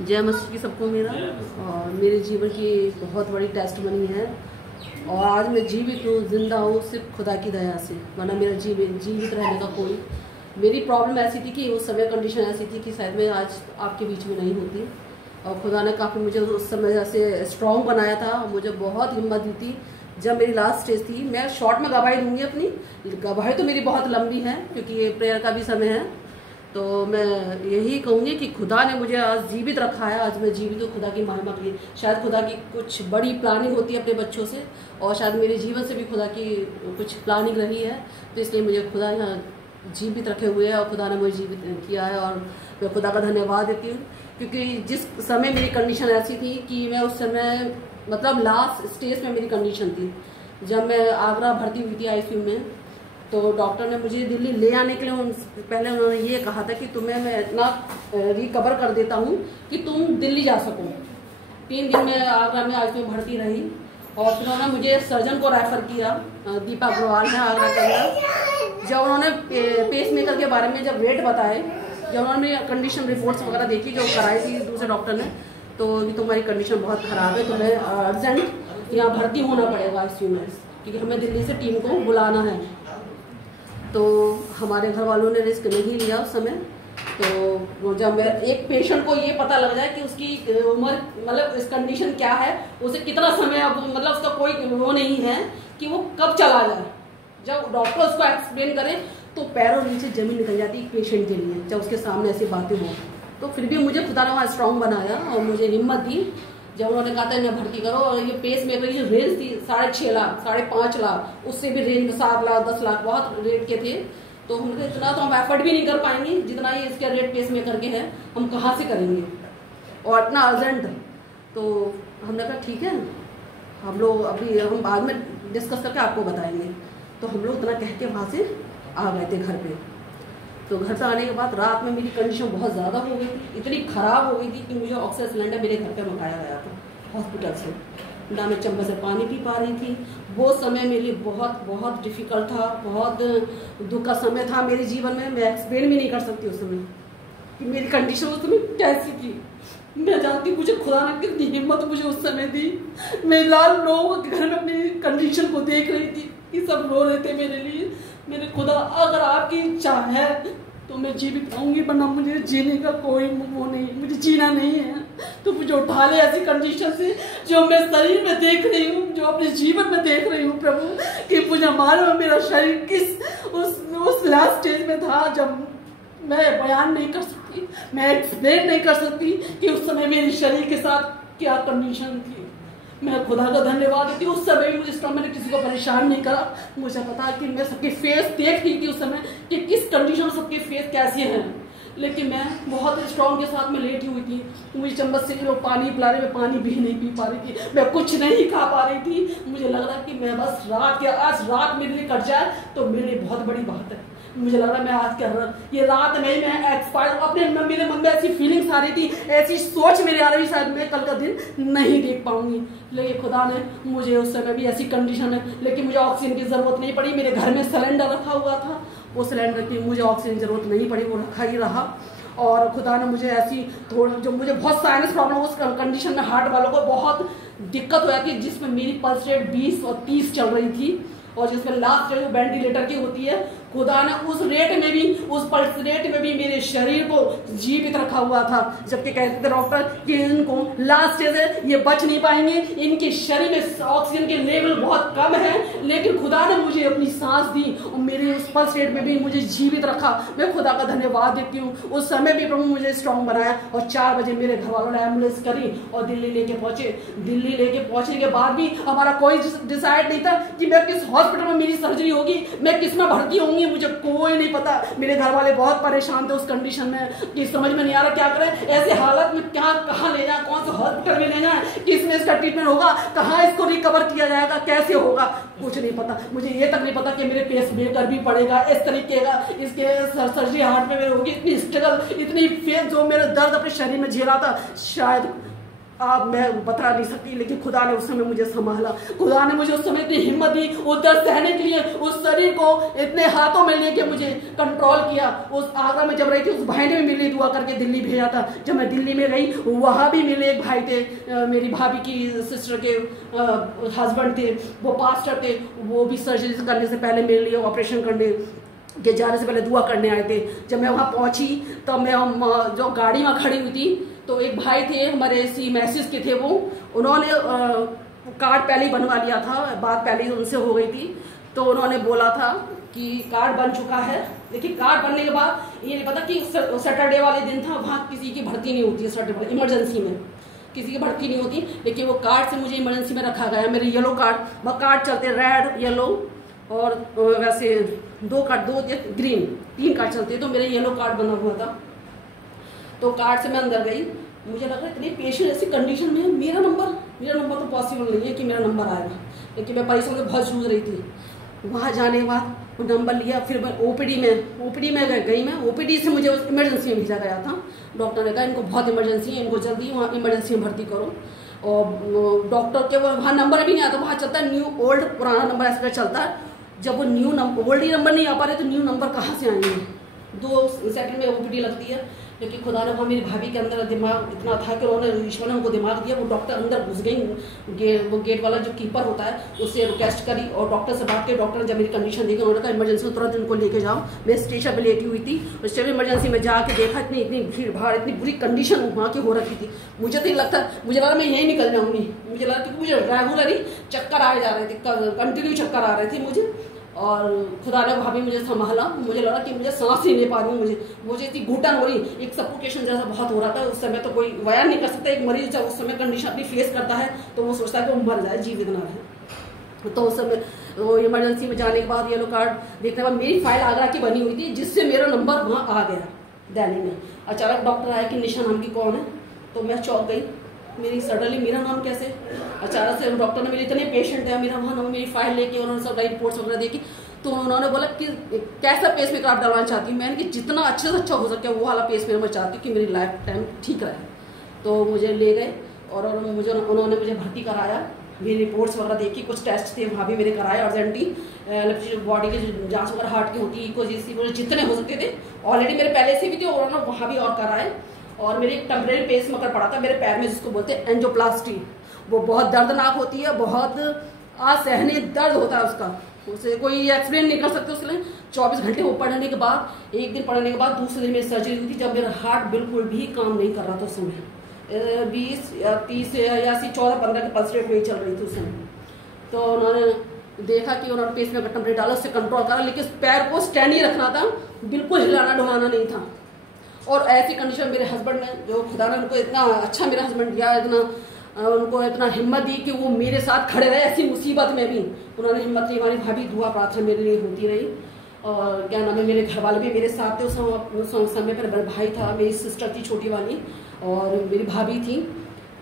जय मसीह की सबको मेरा और मेरे जीवन की बहुत बड़ी टेस्ट बनी है। और आज मैं जीवित हूँ, जिंदा हूँ सिर्फ खुदा की दया से, वरना मेरा जीवित रहने का कोई। मेरी प्रॉब्लम ऐसी थी कि उस समय कंडीशन ऐसी थी कि शायद मैं आज आपके बीच में नहीं होती। और खुदा ने काफ़ी मुझे उस समय ऐसे स्ट्रॉन्ग बनाया था, मुझे बहुत हिम्मत दी थी। जब मेरी लास्ट स्टेज थी, मैं शॉर्ट में गवाही दूंगी, अपनी गवाही तो मेरी बहुत लंबी है क्योंकि ये प्रेयर का भी समय है। तो मैं यही कहूँगी कि खुदा ने मुझे आज जीवित रखा है, आज मैं जीवित हूँ खुदा की महिमा के लिए। शायद खुदा की कुछ बड़ी प्लानिंग होती है अपने बच्चों से, और शायद मेरे जीवन से भी खुदा की कुछ प्लानिंग रही है। तो इसलिए मुझे खुदा यहाँ जीवित रखे हुए है और खुदा ने मुझे जीवित किया है, और मैं खुदा का धन्यवाद देती हूँ। क्योंकि जिस समय मेरी कंडीशन ऐसी थी कि मैं उस समय मतलब लास्ट स्टेज में मेरी कंडीशन थी, जब मैं आगरा भर्ती हुई थी ICU में, तो डॉक्टर ने मुझे दिल्ली ले आने के लिए पहले उन्होंने ये कहा था कि तुम्हें मैं इतना रिकवर कर देता हूँ कि तुम दिल्ली जा सको। 3 दिन में आगरा में ICU में भर्ती रही, और फिर उन्होंने मुझे सर्जन को रेफर किया, दीपा अग्रवाल है आगरा के अंदर। जब उन्होंने पेस मेकर के बारे में जब रेट बताए, जब उन्होंने मेरी कंडीशन रिपोर्ट्स वगैरह देखी जो कराई थी दूसरे डॉक्टर ने, तो अभी तुम्हारी कंडीशन बहुत ख़राब है, तुम्हें अर्जेंट यहाँ भर्ती होना पड़ेगा ICU में, क्योंकि हमें दिल्ली से टीम को बुलाना है। तो हमारे घर वालों ने रिस्क नहीं लिया उस समय। तो जब एक पेशेंट को ये पता लग जाए कि उसकी उम्र मतलब इस कंडीशन क्या है, उसे कितना समय अब मतलब उसका कोई वो नहीं है कि वो कब चला जाए, जब डॉक्टर उसको एक्सप्लेन करे तो पैरों नीचे जमीन निकल जाती है पेशेंट के लिए, जब उसके सामने ऐसी बातें हो। तो फिर भी मुझे खुदा ने वहाँ स्ट्रॉन्ग बनाया और मुझे हिम्मत दी। जब उन्होंने कहा था इन्हें भर्ती करो, और ये पेस मेकर की रेंज थी 6.5 लाख 5.5 लाख, उससे भी रेंज में 7 लाख 10 लाख बहुत रेट के थे। तो हमने इतना तो हम एफर्ट भी नहीं कर पाएंगे जितना ये इसके रेट पेस मेकर के हैं, हम कहाँ से करेंगे, और इतना अर्जेंट। तो हमने कहा ठीक है, हम लोग अभी हम बाद में डिस्कस करके आपको बताएंगे। तो हम लोग इतना कह के वहाँ से आ गए थे घर पे। तो घर पे आने के बाद रात में मेरी कंडीशन बहुत ज़्यादा हो गई थी, इतनी ख़राब हो गई थी कि मुझे ऑक्सीजन सिलेंडर मेरे घर पे मंगाया गया था हॉस्पिटल से, ना मैं चम्मच से पानी पी पा रही थी। वो समय मेरे लिए बहुत बहुत डिफ़िकल्ट था, बहुत दुख का समय था मेरे जीवन में। मैं एक्सप्लेन भी नहीं कर सकती उस समय कि मेरी कंडीशन उस समय कैसी थी। मैं जानती मुझे खुदा ने कितनी हिम्मत मुझे उस समय दी। मैं लाल लोगों के घर में अपनी कंडीशन को देख रही थी कि सब रो रहे थे मेरे लिए। मेरे खुदा, अगर आपकी इच्छा है तो मैं जीवित रहूंगी, वरना मुझे जीने का कोई वो नहीं, मुझे जीना नहीं है। तो मुझे उठा ले ऐसी कंडीशन से जो मैं शरीर में देख रही हूँ, जो अपने जीवन में देख रही हूँ प्रभु, कि मुझे मालूम मेरा शरीर किस उस लास्ट स्टेज में था जब मैं बयान नहीं कर सकती, मैं एक्सप्लेन नहीं कर सकती कि उस समय मेरे शरीर के साथ क्या कंडीशन थी। मैं खुदा का धन्यवाद देती हूँ, उस समय भी मुझे इस तरह मैंने किसी को परेशान नहीं करा। मुझे पता है कि मैं सबके फेस देख रही थी उस समय कि किस कंडीशन में सबके फेस कैसे हैं, लेकिन मैं बहुत स्ट्रॉन्ग के साथ में लेटी हुई थी। मुझे चम्मच से लोग पानी पिला रहे, मैं पानी भी नहीं पी पा रही थी, मैं कुछ नहीं खा पा रही थी। मुझे लग रहा कि मैं बस आज रात मेरे लिए कट जाए तो मेरे लिए बहुत बड़ी बात है। मुझे लग रहा मैं आज कर रहा ये रात नहीं, मैं एक्सपायर अपने मेरे मन में ऐसी फीलिंग्स आ रही थी, ऐसी सोच मेरे आ रही, शायद मैं कल का दिन नहीं देख पाऊंगी। लेकिन खुदा ने मुझे उस समय भी ऐसी कंडीशन है, लेकिन मुझे ऑक्सीजन की जरूरत नहीं पड़ी। मेरे घर में सिलेंडर रखा हुआ था, वो सिलेंडर की मुझे ऑक्सीजन की जरूरत नहीं पड़ी, वो रखा ही रहा। और खुदा ने मुझे ऐसी थोड़ी, जो मुझे बहुत साइनस प्रॉब्लम उस कंडीशन में, हार्ट वालों को बहुत दिक्कत हो जाती है, जिसमें मेरी पल्स रेट 20 और 30 चल रही थी, और जिसमें लास्ट जो वेंटिलेटर की होती है, खुदा ने उस रेट में भी, उस पल्स रेट में भी मेरे शरीर को जीवित रखा हुआ था। जबकि कहते थे डॉक्टर कि इनको लास्ट स्टेज है, ये बच नहीं पाएंगे, इनके शरीर में ऑक्सीजन के लेवल बहुत कम है, लेकिन खुदा ने मुझे अपनी सांस दी और मेरे उस पल्स रेट में भी मुझे जीवित रखा। मैं खुदा का धन्यवाद देती हूँ। उस समय भी प्रभु मुझे स्ट्रॉन्ग बनाया, और 4 बजे मेरे घर वालों ने एम्बुलेंस करी और दिल्ली लेके पहुंचे। दिल्ली लेके पहुंचने के बाद भी हमारा कोई डिसाइड नहीं था कि मैं किस हॉस्पिटल में मेरी सर्जरी होगी, मैं किस में भर्ती होंगी, मुझे कोई नहीं पता। मेरे घर वाले बहुत परेशान थे उस कंडीशन में कि समझ में नहीं आ रहा क्या करें, ऐसे हालत में क्या, कहाँ ले जाए, कौन से हॉस्पिटल में ले जाए, किस में इसका ट्रीटमेंट होगा, कहाँ इसको रिकवर किया जाएगा, कैसे होगा, कुछ नहीं पता। मुझे ये तक नहीं पता कि मेरे पेस मेकर भी पड़ेगा इस तरीके का, इसके सर्जरी हार्ट में मेरे होगी। इतनी स्ट्रगल, इतनी फेस जो मेरे दर्द अपने शरीर में झेला था, शायद आप मैं बता नहीं सकती, लेकिन खुदा ने उस समय मुझे संभाला। खुदा ने मुझे उस समय इतनी हिम्मत दी उस दर्द सहने के लिए, उस शरीर को इतने हाथों में लेके मुझे कंट्रोल किया। उस आगरा में जब रही थी, उस भाई ने भी मेरे लिए दुआ करके दिल्ली भेजा था। जब मैं दिल्ली में गई, वहाँ भी मेरे एक भाई थे, मेरी भाभी की सिस्टर के हस्बैंड थे, वो पास्टर थे। वो भी सर्जरी करने से पहले मेरे लिए ऑपरेशन करने के जाने से पहले दुआ करने आए थे। जब मैं वहाँ पहुँची तो मैं जो गाड़ी में खड़ी हुई थी, तो एक भाई थे हमारे सी मैसेज के थे, वो उन्होंने कार्ड पहले ही बनवा लिया था, बात पहले ही उनसे हो गई थी। तो उन्होंने बोला था कि कार्ड बन चुका है, लेकिन कार्ड बनने के बाद ये नहीं पता कि सैटरडे वाले दिन था, वहाँ किसी की भर्ती नहीं होती है, सैटरडे इमरजेंसी में किसी की भर्ती नहीं होती, लेकिन वो कार्ड से मुझे इमरजेंसी में रखा गया। मेरे येलो कार्ड, वह कार्ड चलते रेड येलो और वैसे दो ग्रीन, 3 कार्ड चलते, तो मेरे येलो कार्ड बना हुआ था। तो कार्ड से मैं अंदर गई, मुझे लगा इतने पेशेंट ऐसी कंडीशन में मेरा नंबर तो पॉसिबल नहीं है कि मेरा नंबर आएगा, लेकिन मैं परेशान से बहुत जूझ रही थी। वहाँ जाने के बाद वो नंबर लिया, फिर मैं ओपीडी में गई। मैं ओपीडी से मुझे इमरजेंसी में भेजा गया था। डॉक्टर ने कहा इनको बहुत इमरजेंसी है, इनको जल्दी वहाँ इमरजेंसी में भर्ती करो। और डॉक्टर के वहाँ नंबर भी नहीं आता, वहाँ चलता है न्यू ओल्ड, पुराना नंबर ऐसा चलता है। जब वो न्यू नंबर ओल्ड ही नंबर नहीं आ पा रहे तो न्यू नंबर कहाँ से आएंगे? 2 सेकंड में ओपीडी लगती है। लेकिन खुदा ने वहाँ मेरी भाभी के अंदर दिमाग इतना था कि उन्होंने, ईश्वर ने उनको दिमाग दिया। वो डॉक्टर अंदर घुस गई, वो गेट वाला जो कीपर होता है उससे रिक्वेस्ट करी और डॉक्टर से बात की। डॉक्टर ने जब मेरी कंडीशन देखी, उन्होंने कहा इमरजेंसी में तुरंत इनको लेके जाओ। मैं स्टेशन पर लेटी हुई थी, स्टेशन इमरजेंसी में जाके देखा, इतनी भीड़ भाड़, इतनी बुरी कंडीशन वहाँ की हो रखी थी। मुझे तो लगता, मुझे लगा मैं यहीं निकल जाऊँगी। मुझे लगा कि मुझे रेगुलर ही चक्कर आए जा रहे थे, कंटिन्यू चक्कर आ रहे थे मुझे। और खुदा ने भाभी मुझे संभाला। मुझे लगा कि मुझे सांस ही ले पा रही हूँ, मुझे इतनी घुटन हो रही, एक सफोकेशन जैसा बहुत हो रहा था। उस समय तो कोई बयान नहीं कर सकता। एक मरीज जब उस समय कंडीशन अपनी फेस करता है तो वो सोचता है कि वो मर जाए, जीवित ना रहे। तो उस समय वो इमरजेंसी में जाने के बाद येलो कार्ड देखने के बाद मेरी फाइल आगरा की बनी हुई थी, जिससे मेरा नंबर वहाँ आ गया दिल्ली में। अचानक डॉक्टर आया कि निशा नाम की कौन है, तो मैं चौंक गई। मेरी सडनली मेरा नाम कैसे? अचानक से डॉक्टर ने, मेरे इतने पेशेंट हैं, मेरा वहाँ मेरी फाइल लेके उन्होंने सब रिपोर्ट्स वगैरह देखी। तो उन्होंने बोला कि कैसा पेस मेकर आप डलवाना चाहती हूँ? मैंने कि जितना अच्छे से अच्छा हो सके वो वाला पेस मेकर मैं चाहती हूँ कि मेरी लाइफ टाइम ठीक रहे। तो मुझे ले गए और उन्होंने मुझे भर्ती कराया। मेरी रिपोर्ट्स वगैरह देखी, कुछ टेस्ट थे वहाँ भी मेरे कराए, अर्जेंटली बॉडी की जाँच वगैरह हार्ट की होती, इको जितने हो सकते थे ऑलरेडी मेरे पहले से भी थे, और उन्होंने वहाँ भी और कराए। और मेरे एक टेम्परेरी पेस मेकर पड़ा था मेरे पैर में, जिसको बोलते हैं एंजियोप्लास्टी। वो बहुत दर्दनाक होती है, बहुत असहनीय दर्द होता है उसका, उसे कोई एक्सप्लेन नहीं कर सकते। उसके लिए 24 घंटे वो पढ़ने के बाद, एक दिन पढ़ने के बाद दूसरे दिन मेरी सर्जरी हुई थी, जब मेरा हार्ट बिल्कुल भी काम नहीं कर रहा था। उस समय 20 या 30 या 14-15 की पल्स रेट में ही चल रही थी उस समय। तो उन्होंने देखा कि उन्होंने पेस में टेम्परेरी डाला, उससे कंट्रोल करा, लेकिन पैर को स्टैंड ही रखना था, बिल्कुल हिलाना डुलाना नहीं था। और ऐसी कंडीशन मेरे हस्बैंड ने, जो खुदा ने उनको इतना अच्छा मेरा हस्बैंड दिया, उनको इतना हिम्मत दी कि वो मेरे साथ खड़े रहे। ऐसी मुसीबत में भी उन्होंने हिम्मत दी। हमारी भाभी दुआ प्रार्थना मेरे लिए होती रही। और क्या नाम है, मेरे घर वाले भी मेरे साथ थे। उस समय पर मेरा भाई था, मेरी सिस्टर थी छोटी वाली, और मेरी भाभी थी।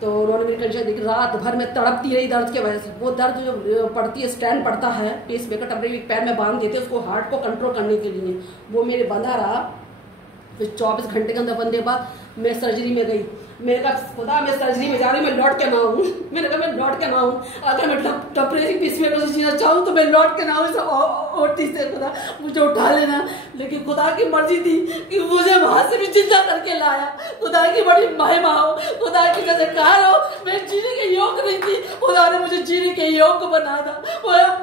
तो उन्होंने मेरी कंडीशन देखी, रात भर मैं तड़पती रही दर्द की वजह से। वो दर्द जो पड़ती है, स्टैंड पड़ता है, पेस मेकर टेम्परेरी पैर में बांध देते उसको हार्ट को कंट्रोल करने के लिए, वो मेरे बंधा रहा। फिर 24 घंटे के अंदर बनने के बाद मैं सर्जरी में गई। मैंने कहा खुदा मैं सर्जरी में जा रही हूँ, मैं लौट के ना आऊँ। मैंने कहा मैं लौट के ना आऊँ, अगर मैं टेम्परेरी पीस में जीना चाहूँ तो मैं लौट के ना आऊँ, ओटी से खुदा मुझे उठा लेना। लेकिन खुदा की मर्जी थी कि मुझे वहाँ से भी जिंदा करके लाया। खुदा की बड़ी महिमा हो, खुदा की कदरकार हो। मैं जीने के योग्य नहीं थी, खुदा ने मुझे जीने के योग्य बना था।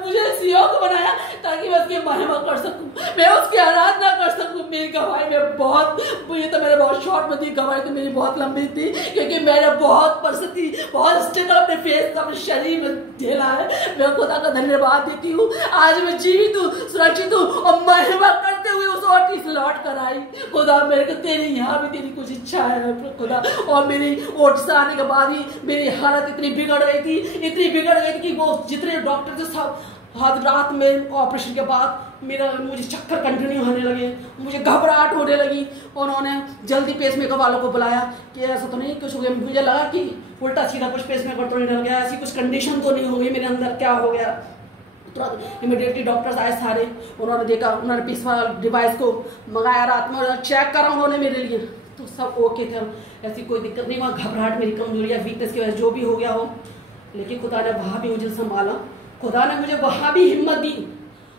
मुझे इस योग्य बनाया ताकि मैं उसकी महिमा कर सकूँ, मैं उसकी आराधना कर सकूँ। मेरी गवाही में बहुत, ये तो मेरे बहुत शॉर्ट में थी, गवाही तो मेरी बहुत लंबी थी, क्योंकि मैंने बहुत परिस्थिति, बहुत स्ट्रगल अपने फेस, अपने शरीर में झेला है। मैं खुदा का धन्यवाद देती हूँ, आज मैं जीवित हूँ, सुरक्षित हूँ, और महिमा करते हुए उस ओटी से लौट कर आई। खुदा मेरे को तेरी यहाँ भी तेरी कुछ इच्छा है खुदा। और मेरी ओट से आने के बाद ही मेरी हालत इतनी बिगड़ गई थी कि वो जितने डॉक्टर थे सब हर रात में ऑपरेशन के बाद मुझे चक्कर कंटिन्यू होने लगे, मुझे घबराहट होने लगी। उन्होंने जल्दी पेस मेकर वालों को बुलाया कि ऐसा तो नहीं कुछ हो गया। मुझे लगा कि उल्टा सीधा कुछ पेस मेकर तो नहीं डल गया, ऐसी कुछ कंडीशन तो नहीं होगी मेरे अंदर, क्या हो गया। तुरंत इमीडिएटली डॉक्टर्स आए सारे, उन्होंने देखा, उन्होंने पेस वाला डिवाइस को मंगाया, रात में चेक करा उन्होंने मेरे लिए। तो तो सब ओके थे, ऐसी कोई दिक्कत नहीं, वहाँ घबराहट मेरी कमजोरी या वीकनेस की वजह जो भी हो गया हो, लेकिन खुदा ने वहाँ भी मुझे संभाला, खुदा ने मुझे वहाँ भी हिम्मत दी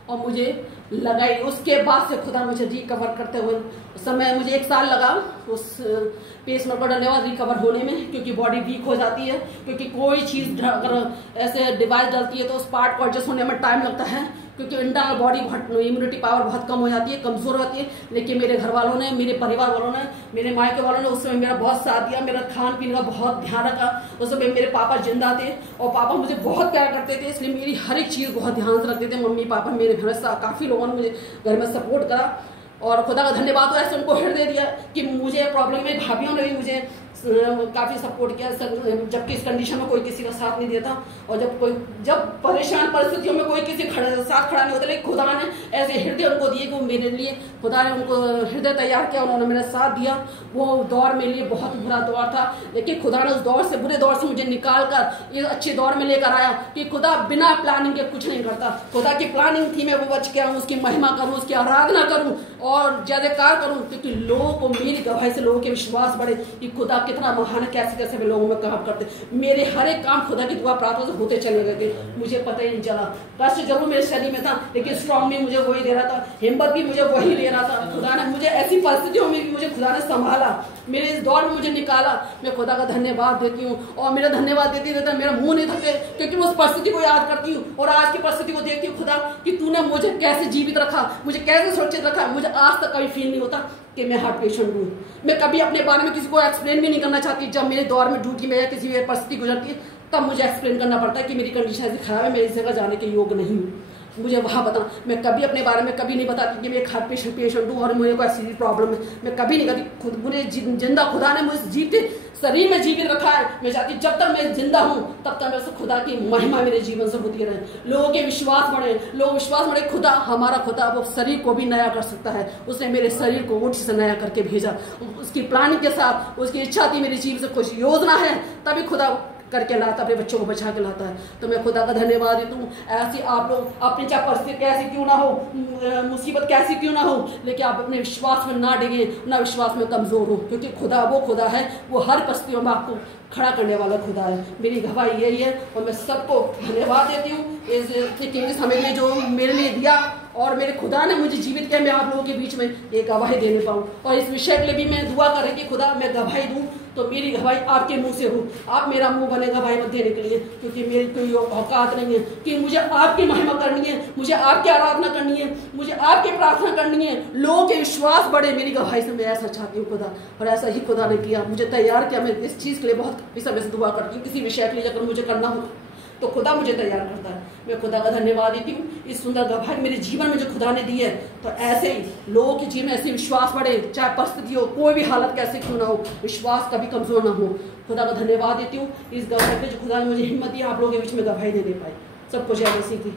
और मुझे लगाई। उसके बाद से खुदा मुझे रिकवर करते हुए, उस समय मुझे 1 साल लगा उस पेसमेकर डलने बाद रिकवर होने में, क्योंकि बॉडी वीक हो जाती है, क्योंकि कोई चीज़ अगर ऐसे डिवाइस डलती है तो उस पार्ट को एडजस्ट होने में टाइम लगता है, क्योंकि इंटरनल बॉडी बहुत, इम्यूनिटी पावर बहुत कम हो जाती है, कमज़ोर होती है। लेकिन मेरे घर वालों ने, मेरे परिवार वालों ने, मेरे मायके वालों ने उस समय मेरा बहुत साथ दिया, मेरा खान पीने का बहुत ध्यान रखा। उस समय मेरे पापा जिंदा थे और पापा मुझे बहुत प्यार करते थे, इसलिए मेरी हर एक चीज़ बहुत ध्यान से रखते थे। मम्मी पापा मेरे घर से काफ़ी लोगों ने मुझे घर में सपोर्ट करा और खुदा का धन्यवाद हो, ऐसे उनको हृदय दिया कि मुझे प्रॉब्लम में भाभीियों ने भी मुझे काफ़ी सपोर्ट किया, जबकि इस कंडीशन में कोई किसी का साथ नहीं देता और जब परेशान परिस्थितियों में कोई किसी साथ खड़ा नहीं होता, लेकिन खुदा ने ऐसे हृदय उनको दिए कि वो मेरे लिए, खुदा ने उनको हृदय तैयार किया, उन्होंने मेरा साथ दिया। वो दौर मेरे लिए बहुत बुरा दौर था, लेकिन खुदा ने उस दौर से, बुरे दौर से मुझे निकाल कर ये अच्छे दौर में लेकर आया कि खुदा बिना प्लानिंग के कुछ नहीं करता। खुदा की प्लानिंग थी मैं वो बच के आऊँ, उसकी महिमा करूँ, उसकी आराधना करूँ और जयकार करूँ, क्योंकि लोगों को मेरी गवाही से लोगों के विश्वास बढ़े कि खुदा कितना महान है, कैसे कैसे वे लोगों में काम करते। मेरे हर एक काम खुदा की दुआ प्रार्थना से होते चले गए, मुझे पता ही नहीं चला। कष्ट जरूर मेरे शरीर में था, लेकिन स्ट्रॉन्ग भी मुझे वही दे रहा था, हिम्मत भी मुझे वही दे रहा था। खुदा ने मुझे ऐसी परिस्थितियों में भी मुझे खुदा ने संभाला, मेरे इस दौर में मुझे निकाला। मैं खुदा का धन्यवाद देती हूँ और मेरा धन्यवाद देती रहता मेरा मुंह नहीं थके, क्योंकि मैं उस परिस्थिति को याद करती हूँ और आज की परिस्थिति को देखती हूँ। खुदा कि तूने मुझे कैसे जीवित रखा, मुझे कैसे सुरक्षित रखा। मुझे आज तक कभी फील नहीं होता कि मैं हार्ट पेशेंट हूँ। मैं कभी अपने बारे में किसी को एक्सप्लेन भी नहीं करना चाहती। जब मेरे दौर में ड्यूटी में या किसी भी परिस्थिति गुजरती है तब मुझे एक्सप्लेन करना पड़ता है कि मेरी कंडीशन ऐसी खराब है, मैं इस जगह जाने के योग्य नहीं हूँ, मुझे वहाँ बता। मैं कभी अपने बारे में कभी नहीं बताती कि मैं एक हार्ट पेशेंट हूँ और मुझे कोई ऐसी प्रॉब्लम है, मैं कभी नहीं करती। खुद मुझे जिंदा खुदा ने मुझे जीते शरीर में जीवित रखा है। मैं चाहती जब तक मैं जिंदा हूँ तब तक मेरे से खुदा की महिमा मेरे जीवन से होती रहे, लोगों के विश्वास बढ़े, लोग विश्वास बढ़े। खुदा, हमारा खुदा वो शरीर को भी नया कर सकता है। उसने मेरे शरीर को ऊँट से नया करके भेजा, उसकी प्लानिंग के साथ, उसकी इच्छा थी मेरे जीवन से कुछ योजना है, तभी खुदा करके लाता, अपने बच्चों को बचा के लाता है। तो मैं खुदा का धन्यवाद देता हूँ। ऐसी आप लोग अपनी चाहे परिस्थिति कैसी क्यों ना हो, मुसीबत कैसी क्यों ना हो, लेकिन आप अपने विश्वास में ना डिगे, ना विश्वास में कमजोर हो, क्योंकि खुदा वो खुदा है, वो हर परिस्थितियों में आपको खड़ा करने वाला खुदा है। मेरी गवाही यही है और मैं सबको धन्यवाद देती हूँ इस समय में जो मेरे लिए दिया और मेरे खुदा ने मुझे जीवित किया, मैं आप लोगों के बीच में ये गवाही देने पाऊँ। और इस विषय के लिए भी मैं दुआ करें कि खुदा मैं गवाही दूँ तो मेरी गवाही आपके मुंह से हो, आप मेरा मुंह बने गवाही देने के लिए, क्योंकि मेरी कोई औकात नहीं है कि मुझे आपकी महिमा करनी है, मुझे आपकी आराधना करनी है, मुझे आपकी प्रार्थना करनी है, लोगों के विश्वास बढ़े मेरी गवाही से। मैं ऐसा चाहती हूँ खुदा, और ऐसा ही खुदा ने किया, मुझे तैयार किया। मैं इस चीज़ के लिए बहुत समय से दुआ करती हूँ, किसी विषय के लिए अगर मुझे करना हो तो खुदा मुझे तैयार करता है। मैं खुदा का धन्यवाद देती हूँ इस सुंदर गवाही मेरे जीवन में जो खुदा ने दी है। तो ऐसे ही लोगों के जीवन में ऐसे विश्वास बढ़े, चाहे परिस्थिति हो, कोई भी हालत कैसे क्यों ना हो, विश्वास कभी कमजोर ना हो। खुदा का धन्यवाद देती हूँ इस गवाही पे जो खुदा ने मुझे हिम्मत दी, आप लोगों के बीच में गवाही देने पाई। सबको जय मसीह की।